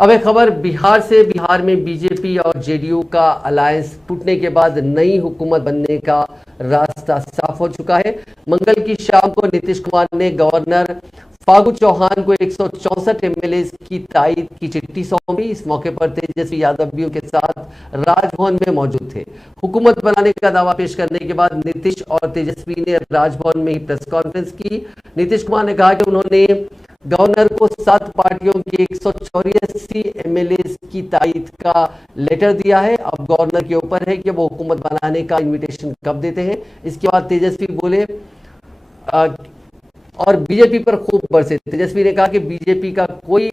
अब एक खबर बिहार से। बिहार में बीजेपी और जेडीयू का अलायंस टूटने के बाद नई हुकूमत बनने का रास्ता साफ हो चुका है। मंगल की शाम को नीतीश कुमार ने गवर्नर फागू चौहान को 164 एमएलए की तायद की चिट्ठी सौंपी। इस मौके पर तेजस्वी यादव भी उनके साथ राजभवन में मौजूद थे। हुकूमत बनाने का दावा पेश करने के बाद नीतीश और तेजस्वी ने राजभवन में ही प्रेस कॉन्फ्रेंस की। नीतीश कुमार ने कहा कि उन्होंने गवर्नर को 7 पार्टियों के 184 एमएलए की तायद का लेटर दिया है। अब गवर्नर के ऊपर है कि वो हुकूमत बनाने का इनविटेशन कब देते हैं। इसके बाद तेजस्वी बोले और बीजेपी पर खूब बरसे। तेजस्वी ने कहा कि बीजेपी का कोई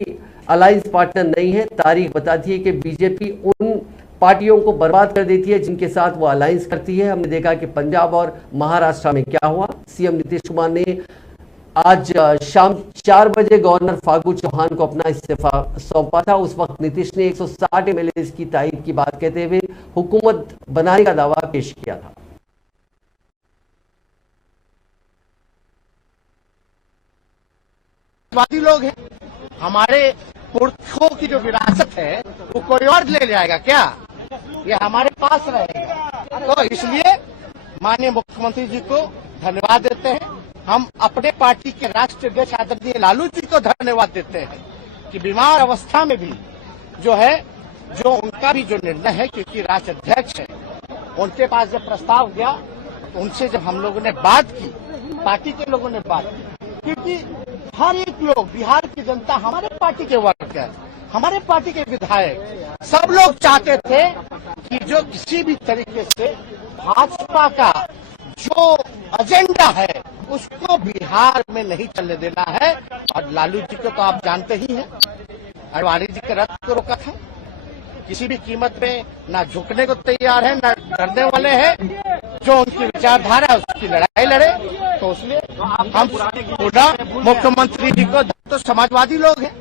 अलायंस पार्टनर नहीं है। तारीख बताती है कि बीजेपी उन पार्टियों को बर्बाद कर देती है जिनके साथ वो अलायंस करती है। हमने देखा कि पंजाब और महाराष्ट्र में क्या हुआ। सीएम नीतीश कुमार ने आज शाम 4 बजे गवर्नर फागू चौहान को अपना इस्तीफा सौंपा था। उस वक्त नीतीश ने 160 एमएलए की तायद की बात कहते हुए हुकूमत बनाने का दावा पेश किया था। वादी लोग हैं, हमारे पुरखों की जो विरासत है वो कोई और ले जाएगा क्या? ये हमारे पास रहेगा। तो इसलिए माननीय मुख्यमंत्री जी को धन्यवाद देते हैं। हम अपने पार्टी के राष्ट्रीय अध्यक्ष आदरणीय लालू जी को धन्यवाद देते हैं कि बीमार अवस्था में भी जो उनका भी जो निर्णय है, क्योंकि राष्ट्रीय अध्यक्ष है, उनके पास जब प्रस्ताव गया तो उनसे जब हम लोगों ने बात की, पार्टी के लोगों ने बात की, क्योंकि हर एक लोग, बिहार की जनता, हमारे पार्टी के वर्कर, हमारे पार्टी के विधायक, सब लोग चाहते थे कि जो किसी भी तरीके से भाजपा का जो एजेंडा है उसको बिहार में नहीं चलने देना है। और लालू जी को तो आप जानते ही हैं, अडवाणी जी के रथ को रोका था। किसी भी कीमत पे ना झुकने को तैयार है, ना डरने वाले हैं। जो उनकी विचारधारा है उसकी लड़ाई लड़े। तो इसलिए हम पूरा मुख्यमंत्री जी को, तो समाजवादी लोग हैं,